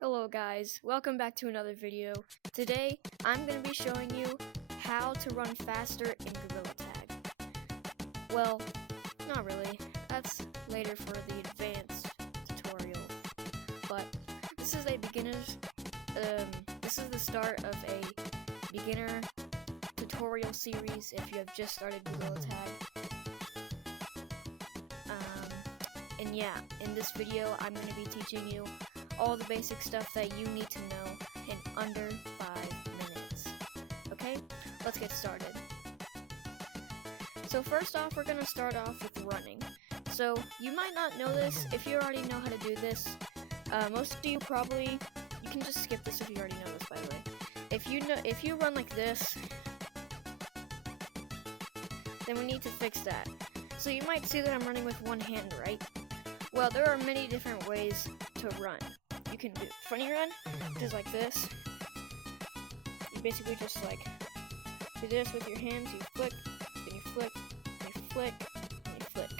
Hello guys, welcome back to another video. Today, I'm going to be showing you how to run faster in Gorilla Tag. Well, not really. That's later for the advanced tutorial. But this is a beginner's, this is the start of a beginner tutorial series if you have just started Gorilla Tag. And yeah, in this video, I'm going to be teaching you all the basic stuff that you need to know in under 5 minutes. Okay, let's get started. So first off, we're going to start off with running. So you might not know this if you already know how to do this. Most of you probably, you can just skip this if you already know this, by the way. If you run like this, then we need to fix that. So you might see that I'm running with one hand, right? Well, there are many different ways to run. You can do funny run, which is like this. You basically just like do this with your hands. You flick, then you flick, then you flick, then you flick.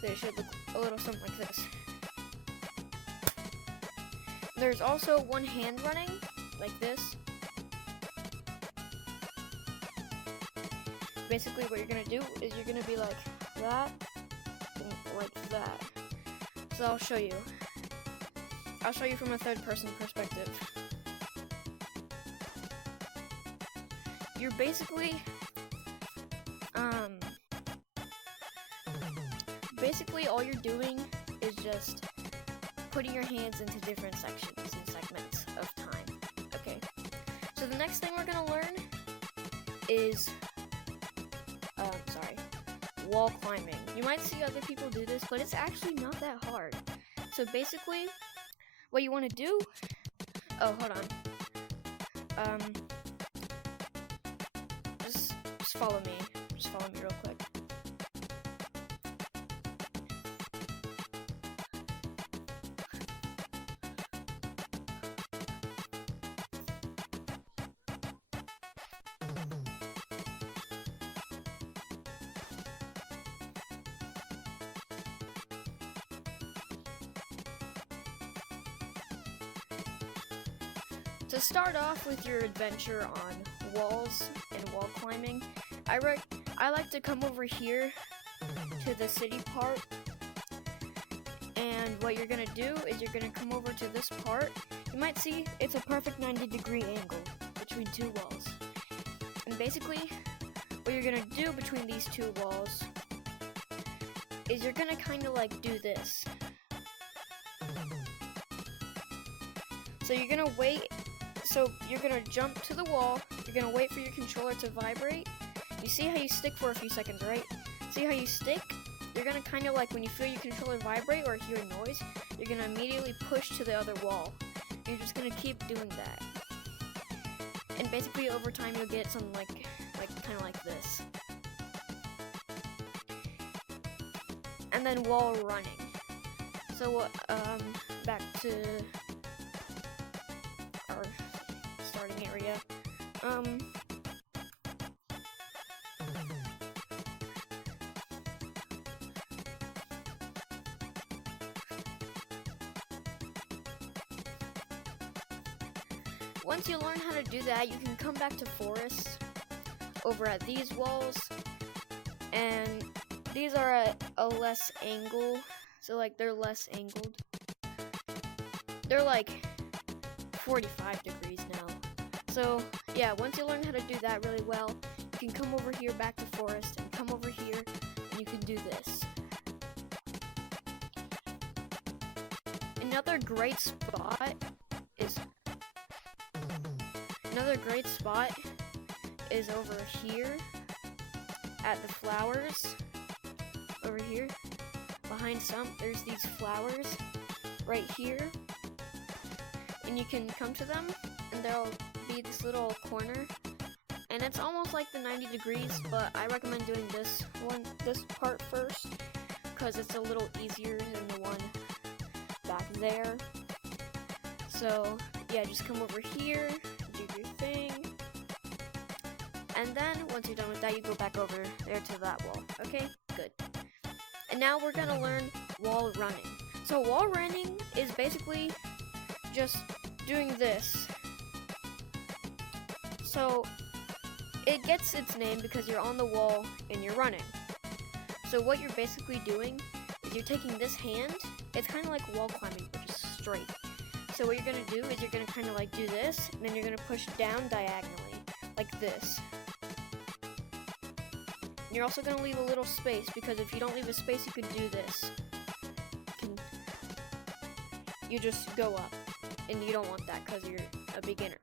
So it should look a little something like this. There's also one hand running, like this. Basically, what you're gonna do is you're gonna be like that, and like that. So I'll show you. I'll show you from a third-person perspective. You're basically, all you're doing is just putting your hands into different sections and segments of time. Okay. So the next thing we're gonna learn is, wall climbing. You might see other people do this, but it's actually not that hard. So basically, what you want to do, oh, hold on, just follow me, real quick. To start off with your adventure on walls and wall climbing, I like to come over here to the city part, and what you're gonna do is you're gonna come over to this part. You might see it's a perfect 90-degree angle between two walls, and basically what you're gonna do between these two walls is you're gonna kind of like do this. So you're gonna wait. So you're gonna jump to the wall, you're gonna wait for your controller to vibrate. You see how you stick for a few seconds, right? See how you stick? You're gonna kind of like, when you feel your controller vibrate or hear a noise, you're gonna immediately push to the other wall. You're just gonna keep doing that. And basically over time you'll get something like kind of like this. And then wall running. So back to our starting area. Once you learn how to do that, you can come back to forests over at these walls, and these are at a less angle, so like they're less angled. They're like 45 degrees now. So yeah, once you learn how to do that really well, you can come over here back to forest and come over here and you can do this. Another great spot is over here at the flowers. Over here behind there's these flowers right here. And you can come to them, and there'll be this little corner, and it's almost like the 90 degrees, but I recommend doing this part first, because it's a little easier than the one back there. So yeah, just come over here, do your thing, and then once you're done with that, you go back over there to that wall. Okay, good. And now we're gonna learn wall running. So wall running is basically just doing this. So it gets its name because you're on the wall and you're running. So what you're basically doing is you're taking this hand. It's kind of like wall climbing, but just straight. So what you're gonna do is you're gonna kind of like do this, and then you're gonna push down diagonally, like this. And you're also gonna leave a little space, because if you don't leave a space, you could do this. You just go up, and you don't want that because you're a beginner,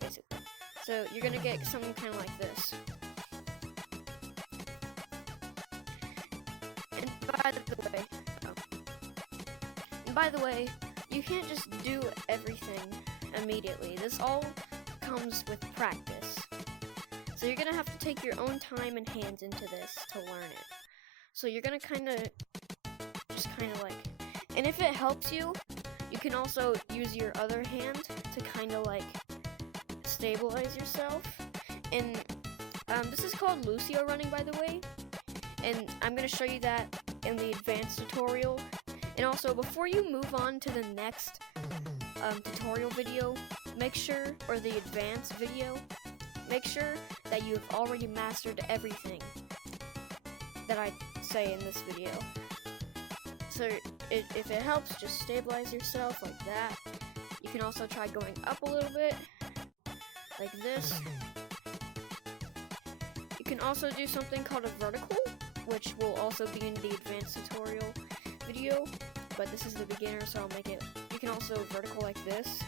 basically. So you're gonna get something kind of like this. And by the way, you can't just do everything immediately. This all comes with practice. So you're gonna have to take your own time and hands into this to learn it. So you're gonna just like, and if it helps you, you can also use your other hand to kind of like stabilize yourself. And this is called Lucio running, by the way. And I'm gonna show you that in the advanced tutorial. And also, before you move on to the next tutorial video, or the advanced video, make sure that you've already mastered everything that I say in this video. So if it helps, just stabilize yourself like that. You can also try going up a little bit, like this. You can also do something called a vertical, which will also be in the advanced tutorial video, but this is the beginner, so I'll make it. You can also vertical like this.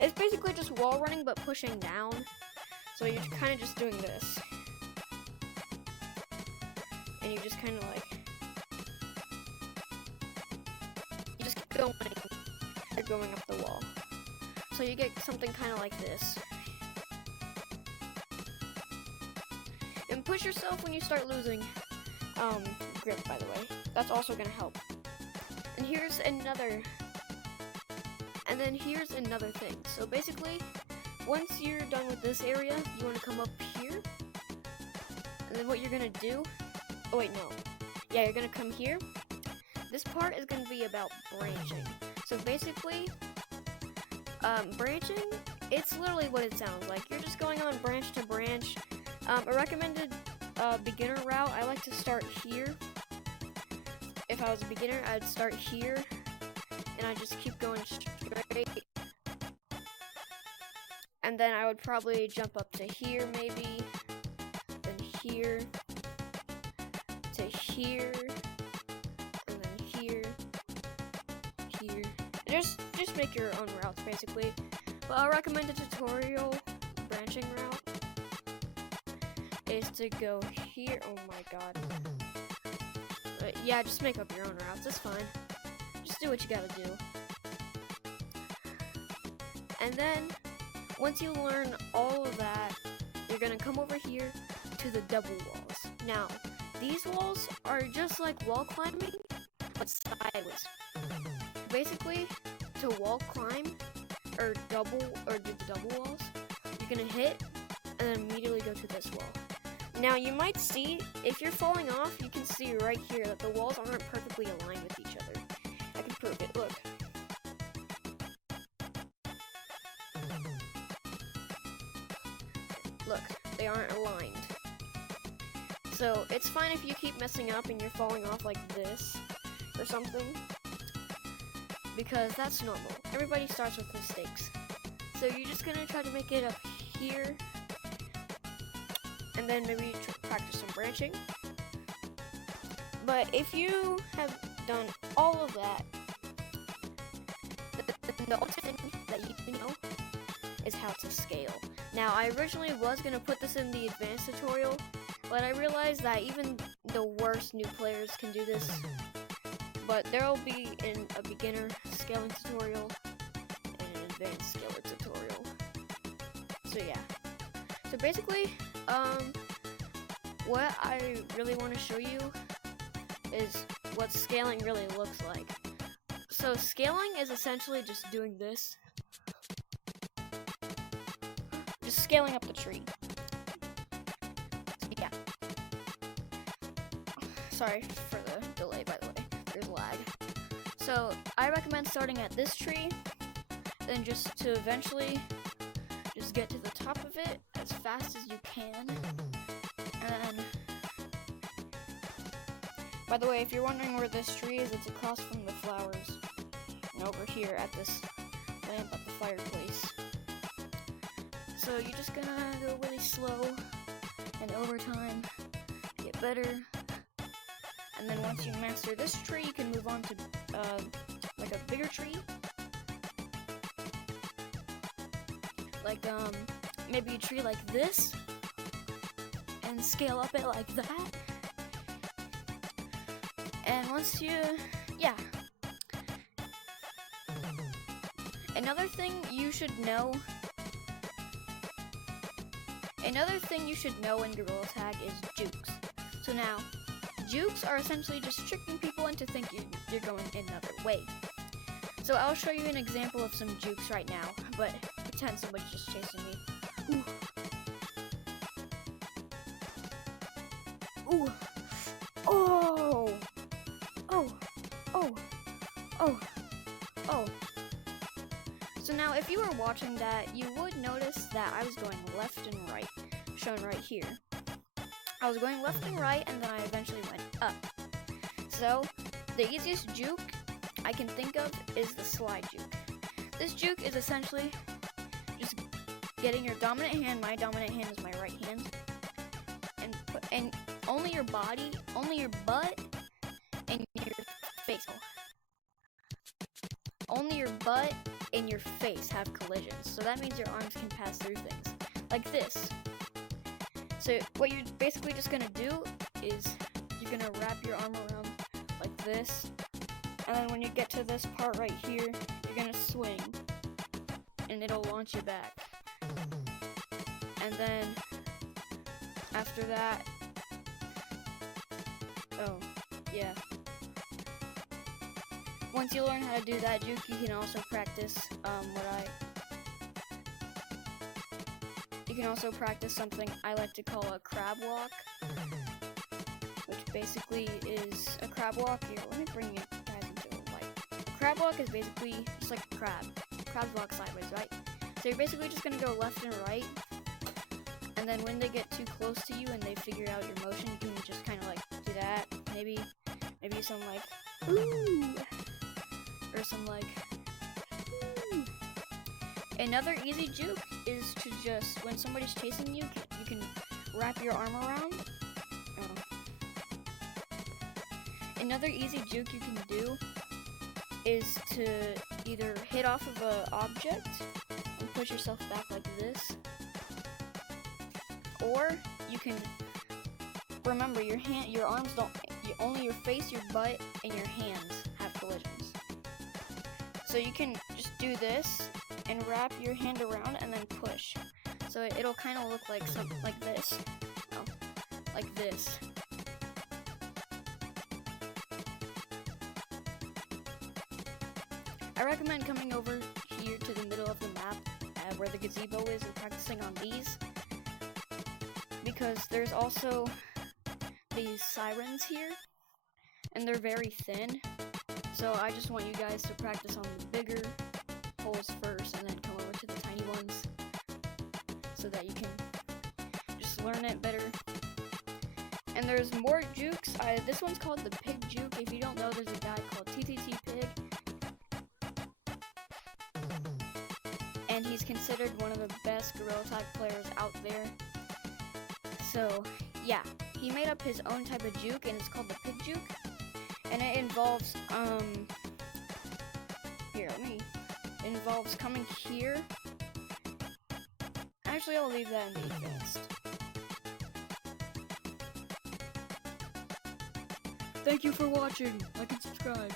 It's basically just wall running, but pushing down. So you're kind of just doing this. And you just kind of like, you just keep going, you're going up the wall. So you get something kind of like this. And push yourself when you start losing grip, by the way. That's also gonna help. And here's another thing. So basically, once you're done with this area, you want to come up here. And then what you're gonna do, oh wait, no. Yeah, you're gonna come here. This part is gonna be about branching. So basically, branching, it's literally what it sounds like. You're just going on branch to branch. A recommended beginner route, I like to start here. If I was a beginner, I'd start here, and I just keep going straight. And then I would probably jump up to here, maybe, then here, to here, and then here, here. And just make your own routes, basically. But I'll recommend a tutorial branching route is to go here. Oh my god. But yeah, just make up your own routes. It's fine. Just do what you gotta do. And then, once you learn all of that, you're gonna come over here to the double walls. Now, these walls are just like wall climbing, but sideways. Basically, to wall climb, or do the double walls, you're gonna hit, and then immediately go to this wall. Now, you might see, if you're falling off, you can see right here that the walls aren't perfectly aligned with each other. I can prove it, look. Look, they aren't aligned. So, it's fine if you keep messing up and you're falling off like this, or something. Because that's normal. Everybody starts with mistakes. So, you're just gonna try to make it up here. And then maybe practice some branching. But if you have done all of that, the only thing that you know is how to scale. Now, I originally was going to put this in the advanced tutorial, but I realized that even the worst new players can do this. But there will be in a beginner scaling tutorial and an advanced scaler tutorial. So yeah. So basically, what I really want to show you is what scaling really looks like. So scaling is essentially just doing this. Just scaling up the tree. So yeah. Sorry for the delay, by the way. There's lag. So I recommend starting at this tree, then just to eventually just get to the top of it as fast as you can. And by the way, if you're wondering where this tree is, it's across from the flowers and over here at this lamp at the fireplace. So you're just gonna go really slow, and over time get better. And then once you master this tree, you can move on to like a bigger tree, like maybe a tree like this, and scale up it like that. And once you, yeah. Another thing you should know in Gorilla Tag is jukes. So now, jukes are essentially just tricking people into thinking you're going another way. So I'll show you an example of some jukes right now, but pretend somebody's just chasing me. Ooh. Ooh. Oh. Oh. Oh. Oh. Oh. So now if you were watching that, you would notice that I was going left and right, shown right here. I was going left and right, and then I eventually went up. So, the easiest juke I can think of is the slide juke. This juke is essentially just getting your dominant hand, my dominant hand is my right hand, and only your body, only your butt, and your face. Only your butt and your face have collisions, so that means your arms can pass through things, like this. So what you're basically just gonna do is you're gonna wrap your arm around like this, and then when you get to this part right here, you're gonna swing, and it'll launch you back. And then after that, oh yeah. Once you learn how to do that juke, you can also practice you can also practice something I like to call a crab walk, which basically is a crab walk. Here, let me bring you guys into the light. A crab walk is basically just like a crab. Crabs walk sideways, right? So you're basically just gonna go left and right, and then when they get too close to you and they figure out your motion, you can just kind of like do that. Maybe some like ooh, or some like ooh. Another easy juke is to just, when somebody's chasing you, you can wrap your arm around. Another easy juke you can do is to either hit off of an object and push yourself back like this, or you can remember your arms don't, only your face, your butt, and your hands have collisions. So you can just do this and wrap your hand around and then push. So it'll kind of look like something like this. Oh, like this. I recommend coming over here to the middle of the map where the gazebo is and practicing on these, because there's also these sirens here and they're very thin. So I just want you guys to practice on the bigger holes first and then come over to the tiny ones so that you can just learn it better. And there's more jukes. This one's called the Pig Juke. If you don't know, there's a guy called TTT Pig, and he's considered one of the best Gorilla Tag players out there. So yeah, he made up his own type of juke, and it's called the Pig Juke, and it involves it involves coming here. Actually, I'll leave that in the advanced. Thank you for watching. Like and subscribe.